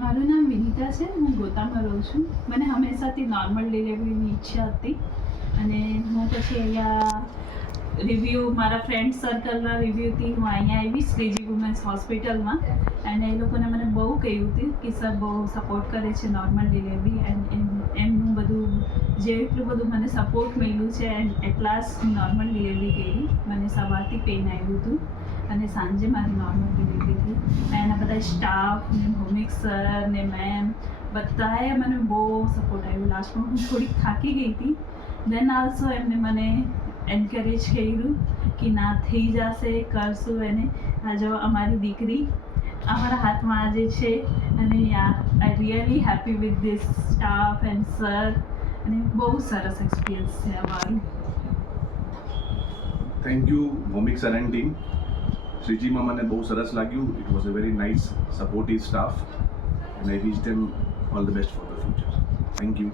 મારું નામ વિનીતા છે. હું ગોતામાં રહું છું. મને હંમેશાથી નોર્મલ ડિલિવરીની ઈચ્છા હતી અને હું પછી અહીંયા રિવ્યૂ મારા ફ્રેન્ડ સર્કલના રિવ્યૂથી હું અહીંયા આવી શ્રીજી વુમેન્સ હોસ્પિટલમાં અને એ લોકોને મને બહુ કહ્યું હતું કે સર બહુ સપોર્ટ કરે છે નોર્મલ ડિલિવરી એન્ડ એમનું બધું જેટલું બધું મને સપોર્ટ મળ્યું છે and at last normal delivery કરી. મને સવારથી પેઇન આવ્યું હતું અને સાંજે મારી નોર્મલ ડિલિવરી થઈ. એના બધા સ્ટાફ ને ભૌમિક સર ને મેમ બધાએ મને બહુ સપોર્ટ આવ્યો. લાસ્ટમાં હું થોડીક થાકી ગઈ હતી. દેન ઓલ્સો એમને મને એન્કરેજ કર્યું કે ના થઈ જશે, કરશું. એને આ જો અમારી દીકરી અમારા હાથમાં આજે છે અને I really happy with this staff and sir અને બહુ સરસ એક્સપિરિયન્સ છે અમારું. Thank you Bhaumik sir and team. શ્રીજીમાં મને બહુ સરસ લાગ્યું. It was a very nice supportive staff and I wish them all the best for the future. Thank you.